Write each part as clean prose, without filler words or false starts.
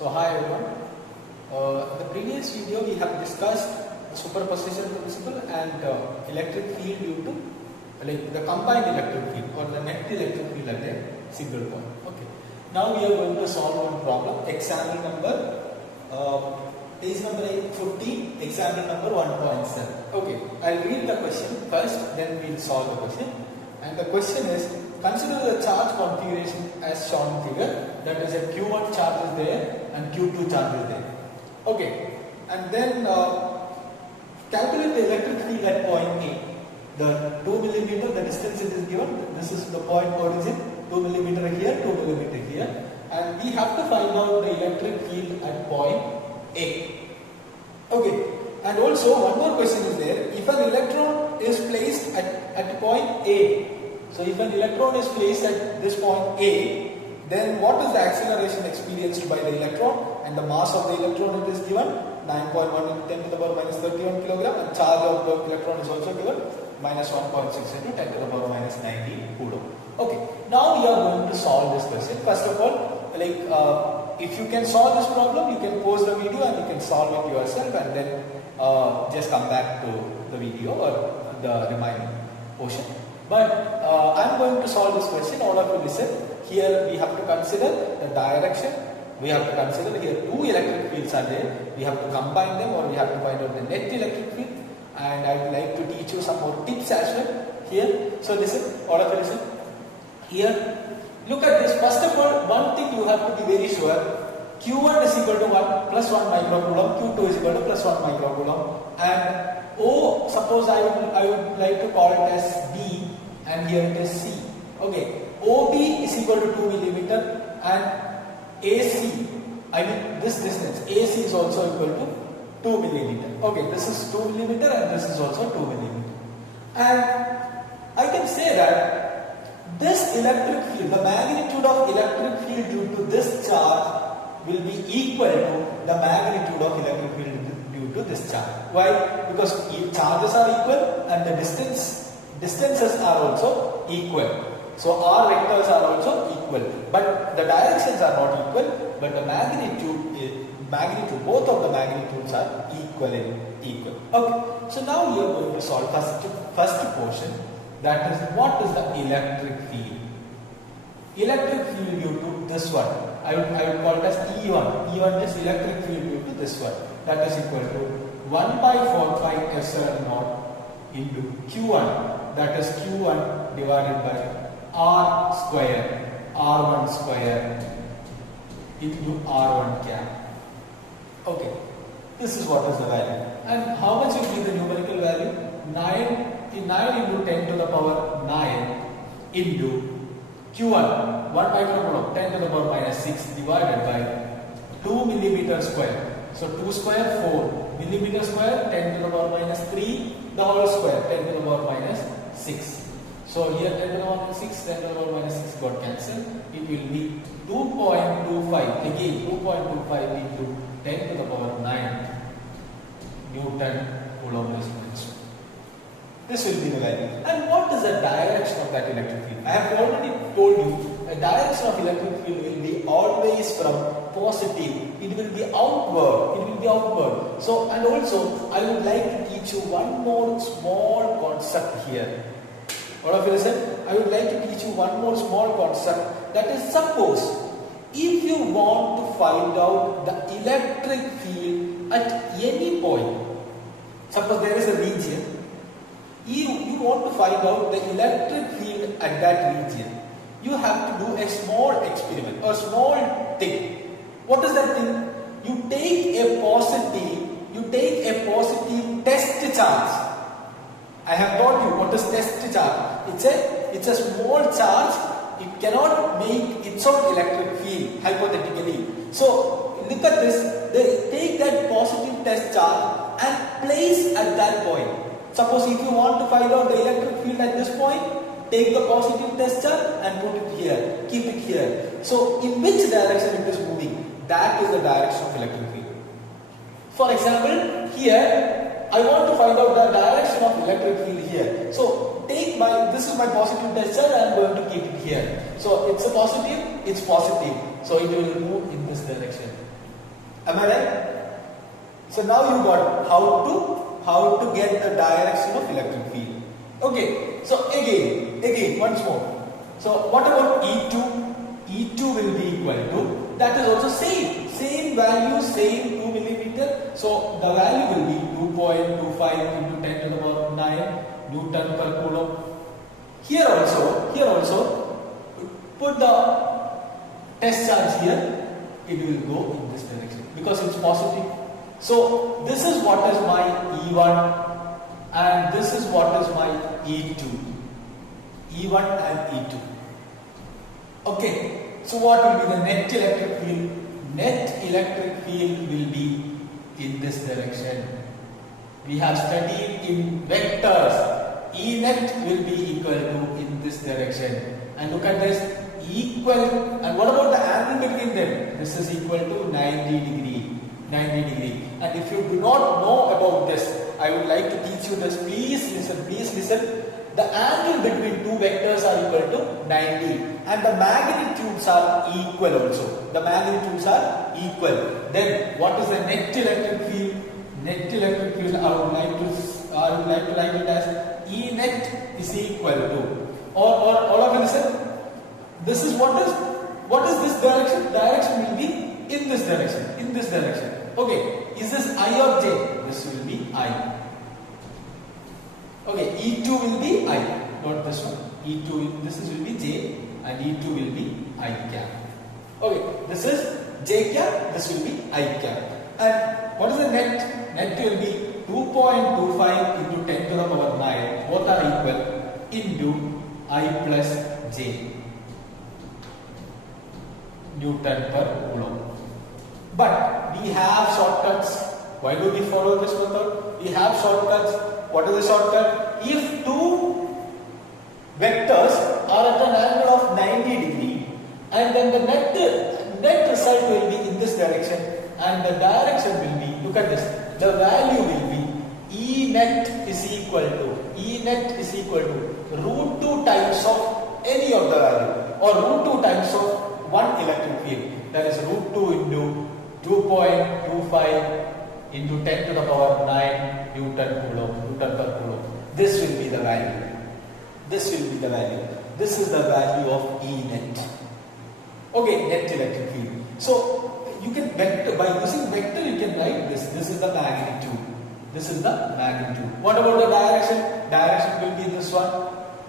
So hi everyone. In the previous video we have discussed the superposition principle and electric field due to the combined electric field or the net electric field at a single point. Okay. Now we are going to solve one problem. Example number page number 15. Example number 1.7. Okay. I'll read the question first, then we'll solve the question. And the question is: consider the charge configuration as shown in figure. That is, a Q1 charge is there and Q2 charge is there. Okay, and then calculate the electric field at point A. The 2 millimeter, the distance it is given. This is the point origin. 2 millimeter here, 2 millimeter here, and we have to find out the electric field at point A. Okay, and also one more question is there. If an electron is placed at point A, so if an electron is placed at this point A, then what is the acceleration experienced by the electron? And the mass of the electron it is given 9.1 into 10 to the power minus 31 kilogram, and charge of the electron is also given minus 1.6 into 10 to the power minus 19 coulomb. Okay, now we are going to solve this question. First of all, if you can solve this problem, you can pause the video and you can solve it yourself, and then just come back to the video or the remaining portion. But I am going to solve this question. All of you listen. Here we have to consider the direction. We have to consider here two electric fields are there. We have to combine them, or we have to find out the net electric field. And I would like to teach you some more tips as well here. So listen, all of you listen. Here, look at this. First of all, one thing you have to be very sure. Q1 is equal to 1 plus 1 microcoulomb. Q2 is equal to plus 1 microcoulomb. And O, suppose I would like to call it as B, and here it is C. Okay, OB is equal to 2 millimeter, and AC, I mean this distance, AC is also equal to 2 millimeter. Okay, this is 2 millimeter and this is also 2 millimeter. And I can say that this electric field, the magnitude of electric field due to this charge will be equal to the magnitude of electric field due to this charge. Why? Because charges are equal and the distances are also equal. So R vectors are also equal, but the directions are not equal, but the magnitude, both of the magnitudes are equal. Okay, so now we are going to solve first portion, that is, what is the electric field? Electric field due to this one, I would call it as E1. E1 is electric field due to this one. That is equal to 1 by 4 pi epsilon naught into Q1, that is Q1 divided by R square, R1 square into R1 cap. Okay, this is what is the value. And how much will be the numerical value? 9 into 10 to the power 9 into Q1, 1 microcoulomb, 10 to the power minus 6 divided by 2 millimeter square. So 2 square 4, millimeter square 10 to the power minus 3, the whole square 10 to the power minus 6. So here 10 to the power minus 6, 10 to the power minus 6 got cancelled. It will be 2.25, again 2.25 into 10 to the power 9 Newton Coulomb resistance. This will be the value. And what is the direction of that electric field? I have already told you, the direction of electric field will be always from positive. It will be outward. So, and also, I would like to teach you one more small concept here. All of you listen, I would like to teach you one more small concept. That is, suppose if you want to find out the electric field at any point, suppose there is a region, you want to find out the electric field at that region, you have to do a small experiment, a small thing. What is that thing? You take a positive test charge. I have told you what is test charge. It's a small charge. It cannot make its own electric field, hypothetically. So look at this. They take that positive test charge and place at that point. Suppose if you want to find out the electric field at this point, take the positive test charge and put it here. Keep it here. So in which direction it is moving? That is the direction of electric field. For example, here I want to find out the direction of electric field here. So this is my positive test charge, I am going to keep it here. So it's a positive, it's positive. So it will move in this direction. Am I right? So now you got how to get the direction of electric field. Okay, so again once more. So what about E2? E2 will be equal to, that is also same value, same 2 millimeter. So the value will be 2.25 into 10 to the power 9 Newton per coulomb. Here also put the test charge here, it will go in this direction because it's positive. So this is what is my E1 and this is what is my E2. E1 and E2. Okay, so what will be the net electric field? Net electric field will be in this direction. We have studied in vectors. E net will be equal to in this direction. And look at this, equal, and what about the angle between them? This is equal to 90 degree. And if you do not know about this, I would like to teach you this. Please listen. The angle between two vectors are equal to 90 and the magnitudes are equal also. The magnitudes are equal. Then what is the net electric field? Net electric field, I would like to write it as E net is equal to, or all of you listen. This is what is this direction? Direction will be in this direction. Okay, is this I or J? This will be I. Okay, E2 will be I, not this one. E2, this will be J and E2 will be I cap. Okay, this is J cap, this will be I cap. And what is the net? Net will be 2.25 into 10 to the power 9, both are equal, into I plus J Newton per coulomb. But we have shortcuts. Why do we follow this method? We have shortcuts. What is the shortcut? If two vectors are at an angle of 90 degree and then the net result will be in this direction and the direction will be, look at this, the value will be E net is equal to root 2 times of any of the value or root 2 times of one electric field, that is root 2 into 2.25 into 10 to the power 9 Newton per coulomb. This will be the value. This is the value of E net. Okay, net electric field. So you can vector, by using vector you can write this. This is the magnitude. What about the direction? Direction will be this one.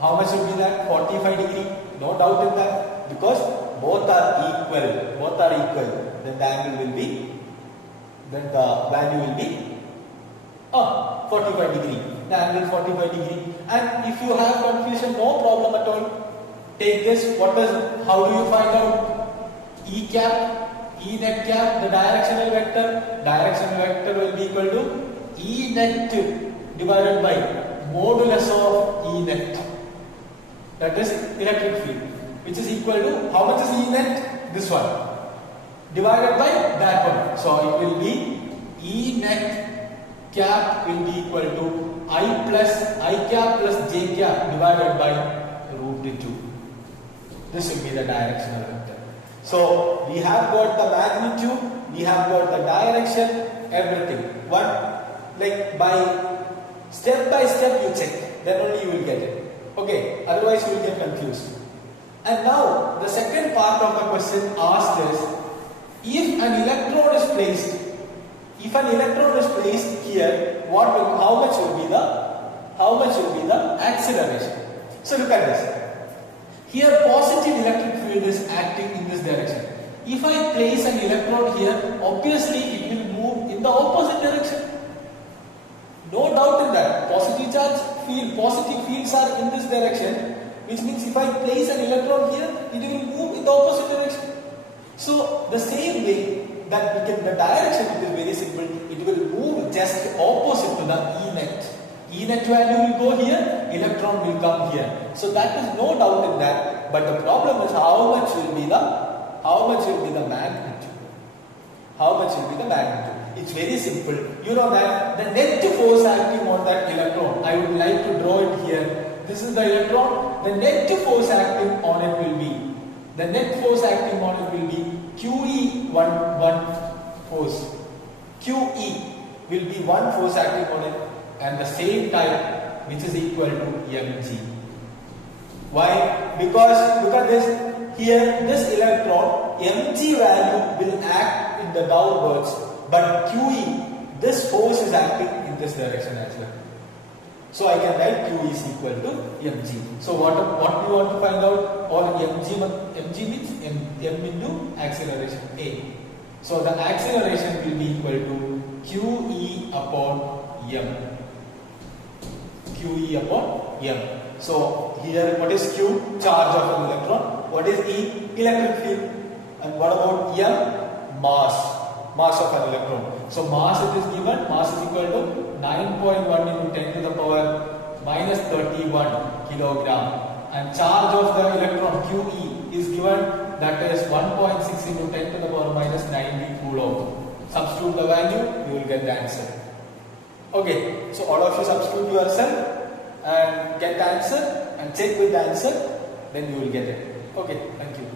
How much will be that? 45 degree. No doubt in that. Because both are equal. Then the angle will be, then the value will be 45 degree. The angle 45 degree. And if you have confusion, no problem at all. Take this. How do you find out? E cap, E net cap, the directional vector. Directional vector will be equal to E net divided by modulus of E net. That is electric field, which is equal to, how much is E net? This one. Divided by that one. So it will be E net cap will be equal to I cap plus J cap divided by root 2. This will be the directional vector. So we have got the magnitude, we have got the direction, everything. By step you check, then only you will get it. Okay, otherwise you will get confused. And now the second part of the question asked is, if an electrode is placed here, how much will be the acceleration? So look at this. Here positive electric field is acting in this direction. If I place an electrode here, obviously it will move in the opposite direction. No doubt in that. Positive fields are in this direction, which means if I place an electrode here, it will move in the opposite direction. So the same way that the direction, it is very simple, it will move just opposite to the E net. E net value will go here, electron will come here. So that is no doubt in that. But the problem is how much will be the magnitude? It's very simple. You know that the net force acting on that electron, I would like to draw it here. This is the electron. The net force acting on it will be QE11 force. QE will be one force acting on it and the same type, which is equal to mg. Why? Because look at this. Here, this electron, mg value will act in the downwards, but QE, this force is acting in this direction as well. So I can write Q is equal to mg. So what we want to find out? Or mg means m into acceleration a. So the acceleration will be equal to QE upon m. QE upon m. So here, what is Q? Charge of an electron. What is E? Electric field. And what about m? Mass of an electron. So mass it is given. Mass is equal to 9.1 into 10 to the power minus 31 kilogram. And charge of the electron QE is given, that is 1.6 into 10 to the power minus 90 coulomb. Substitute the value, you will get the answer. Okay, so all of you substitute yourself and get the answer and check with the answer, then you will get it. Okay, thank you.